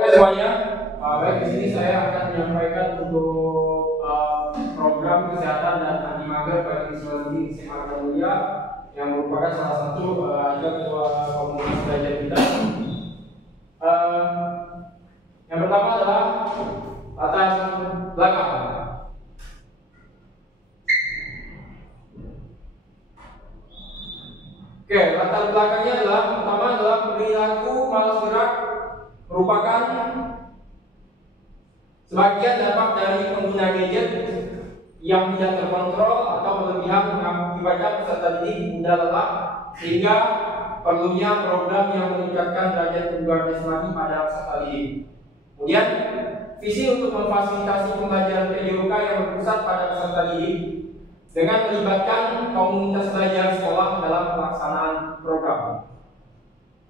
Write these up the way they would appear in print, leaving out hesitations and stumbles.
Semuanya, baik di sini saya akan menyampaikan untuk program kesehatan dan anti mager bagi siswa didik SMA Mulia yang merupakan salah satu ketua komunitas belajar kita. Yang pertama adalah latar belakang. Oke, latar belakangnya adalah pertama adalah perilaku malas gerak merupakan sebagian dampak dari pengguna gadget yang tidak terkontrol atau berlebihan mengakibatkan peserta didik mudah lelah, sehingga perlunya program yang meningkatkan derajat kebugaran jasmani pada peserta didik. Kemudian, visi untuk memfasilitasi pembelajaran PJOK yang berpusat pada peserta didik dengan melibatkan komunitas belajar sekolah dalam pelaksanaan program.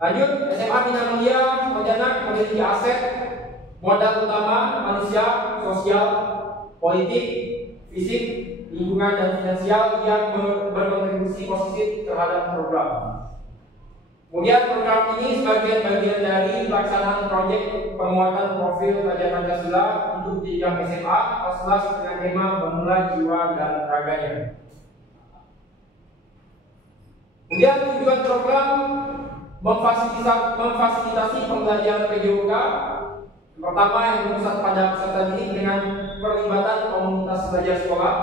Lanjut, SMA Bina Mulia Pontianak memiliki aset modal utama manusia, sosial, politik, fisik, lingkungan, dan finansial yang berkontribusi positif terhadap program. Kemudian program ini sebagai bagian dari pelaksanaan proyek penguatan profil pelajar Pancasila untuk jenjang SMA kelas 11 dengan tema Pemula Jiwa dan Raganya. Kemudian tujuan program memfasilitasi pembelajaran PJOK. Pertama, yang berpusat pada peserta didik dengan perlibatan komunitas belajar sekolah,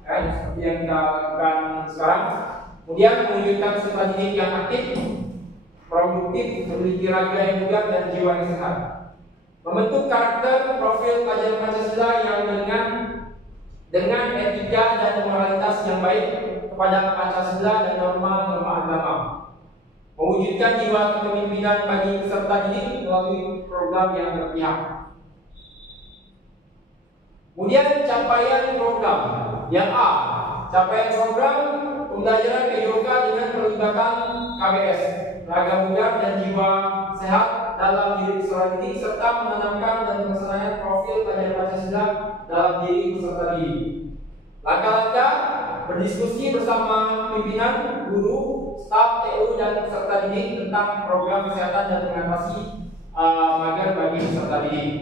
seperti yang kita lakukan sekarang. Kemudian mewujudkan peserta didik yang aktif, produktif, memiliki raga yang bugar dan jiwa yang sehat. Membentuk karakter profil pelajar Pancasila yang dengan etika dan moralitas yang baik kepada Pancasila dan norma-norma agama. Mewujudkan jiwa kepemimpinan bagi peserta didik melalui program yang berpihak. Kemudian capaian program. Yang A, capaian program pembelajaran PJOK dengan perlibatan KBS, raga bugar dan jiwa sehat dalam diri peserta didik, serta menanamkan dan melaksanakan profil pelajar Pancasila dalam diri peserta didik. Langkah-langkah: berdiskusi bersama pimpinan, guru, staf, TU, dan peserta didik tentang program kesehatan dan mengatasi mager bagi peserta didik.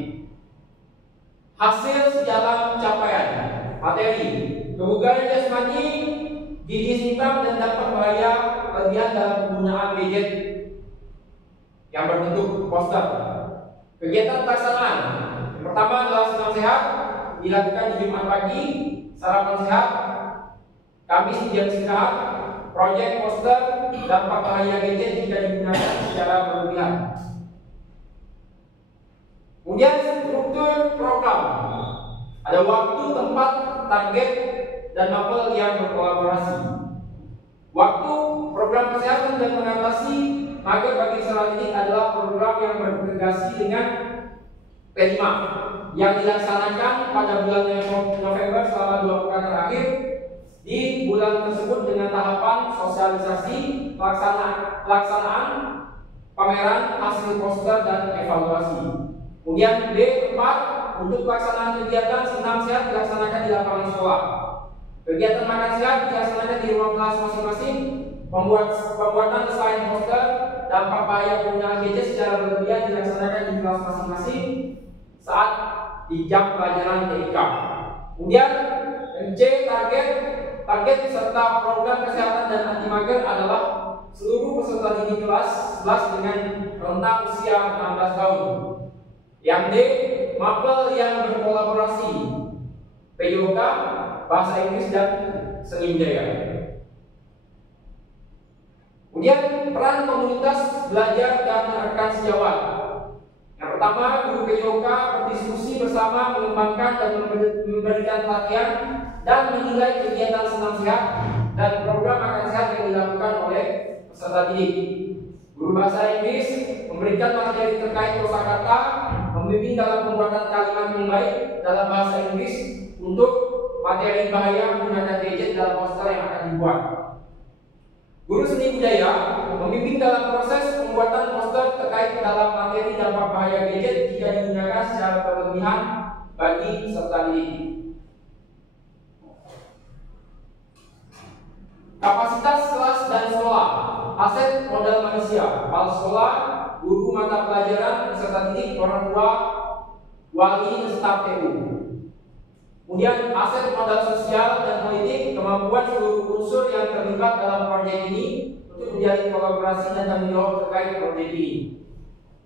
Hasil sejalan capaian materi: kebugaran jasmani, gizi seimbang, dan dampak bahaya kelebihan dalam penggunaan gadget yang berbentuk poster. Kegiatan pelaksanaan: yang pertama adalah senam sehat, dilakukan di Jumat pagi, sarapan sehat, Kamis jam istirahat, proyek poster, dampak bahaya gadget jika digunakan secara berlebihan. Kemudian struktur program: ada waktu, tempat, target, dan mapel yang berkolaborasi. Waktu program kesehatan dan mengatasi mager bagi peserta didik adalah program yang berintegrasi dengan P5 yang dilaksanakan pada bulan November selama 2 pekan terakhir. Di bulan tersebut dengan tahapan sosialisasi, pelaksanaan pameran hasil poster dan evaluasi. Kemudian B4, untuk pelaksanaan kegiatan senam sehat dilaksanakan di lapangan sekolah. Kegiatan makan sehat dilaksanakan di ruang kelas masing-masing. Pembuatan slide poster dampak bahaya penggunaan gadget secara berlebihan dilaksanakan di kelas masing-masing saat di jam pelajaran TIK. Kemudian C, target serta program kesehatan dan anti mager adalah seluruh peserta didik kelas 11 dengan rentang usia 16 tahun. Yang D, mapel yang berkolaborasi, PJOK, bahasa Inggris, dan seni budaya. Kemudian peran komunitas belajar dan rekan sejawat. Yang pertama, guru PJOK berdiskusi bersama, mengembangkan dan memberikan pelatihan dan menilai kegiatan senam sehat dan program makan sehat yang dilakukan oleh peserta didik. Guru bahasa Inggris memberikan materi terkait kosakata, membimbing dalam pembuatan kalimat yang baik dalam bahasa Inggris untuk materi bahaya menggunakan gadget dalam poster yang akan dibuat. Guru seni budaya membimbing dalam proses pembuatan poster terkait dalam materi dampak bahaya gadget jika digunakan secara berlebihan bagi peserta didik. Kapasitas kelas dan sekolah, aset modal manusia, kepala sekolah, guru mata pelajaran, peserta didik, orang tua, wali, dan staf TU. Kemudian aset modal sosial dan politik, kemampuan seluruh unsur yang terlibat dalam proyek ini untuk menjalin kolaborasi dan tanggung jawab terkait proyek ini.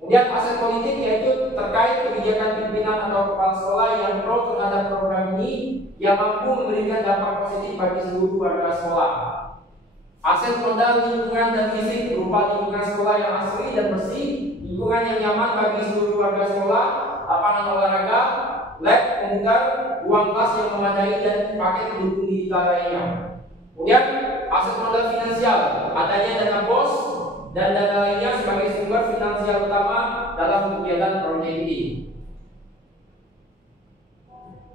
Kemudian aset politik yaitu terkait kebijakan pimpinan atau kepala sekolah yang pro terhadap program ini yang mampu memberikan dampak positif bagi seluruh warga sekolah. Aset modal lingkungan dan fisik berupa lingkungan sekolah yang asri dan bersih, lingkungan yang nyaman bagi seluruh warga sekolah, lapangan olahraga, lab, komputer, ruang kelas yang memadai dan paket pendukung digital lainnya. Kemudian aset modal finansial, adanya dana BOS dan dana lainnya sebagai sumber finansial utama dalam kegiatan proyek ini.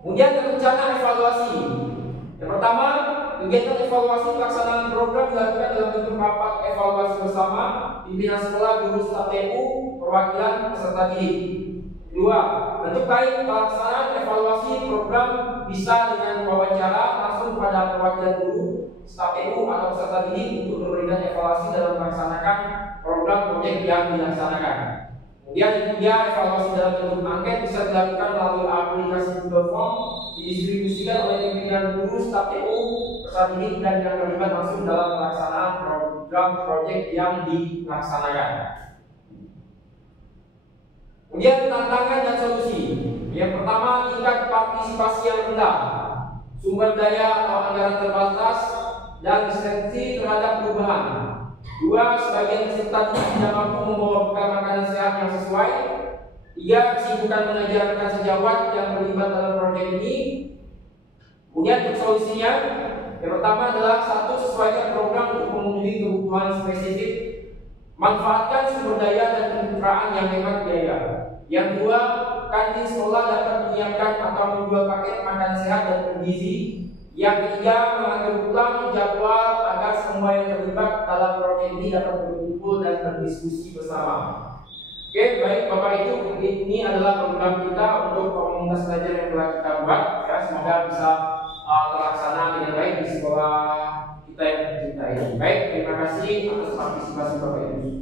Kemudian rencana evaluasi. Yang pertama, kegiatan evaluasi pelaksanaan program dilakukan dalam bentuk rapat evaluasi bersama pimpinan sekolah, guru, staf TU, perwakilan peserta didik. Kedua, bentuk lain pelaksanaan evaluasi program bisa dengan wawancara langsung pada perwakilan guru, staf TU atau peserta didik untuk memberikan evaluasi dalam melaksanakan program proyek yang dilaksanakan. Kemudian ketiga, evaluasi dalam bentuk angket bisa dilakukan melalui aplikasi Google Form, didistribusikan oleh pimpinan guru, staf TU, peserta didik dan yang terlibat langsung dalam pelaksanaan program proyek yang dilaksanakan. Kemudian tantangan dan solusi. Yang pertama, tingkat partisipasi yang rendah, sumber daya atau anggaran terbatas, dan resistensi terhadap perubahan. Dua, sebagian peserta tidak mampu membawa bekal makanan sehat yang sesuai. Tiga, kesibukan mengajarkan sejawat yang terlibat dalam proyek ini. Kemudian untuk solusinya, yang pertama adalah satu, sesuaikan program untuk memenuhi kebutuhan spesifik. Manfaatkan sumber daya dan pencitraan yang hemat biaya. Yang kedua, kantin sekolah dapat menyiapkan atau menjual paket makan sehat dan bergizi. Yang ketiga, mengatur ulang jadwal agar semua yang terlibat dalam proyek ini dapat berkumpul dan berdiskusi bersama. Oke, baik Bapak Ibu, ini adalah program kita untuk komunitas belajar yang telah kita buat. Ya, semoga bisa terlaksana dengan baik di sekolah kita yang tercinta ini. Baik, terima kasih atas partisipasi Bapak Ibu.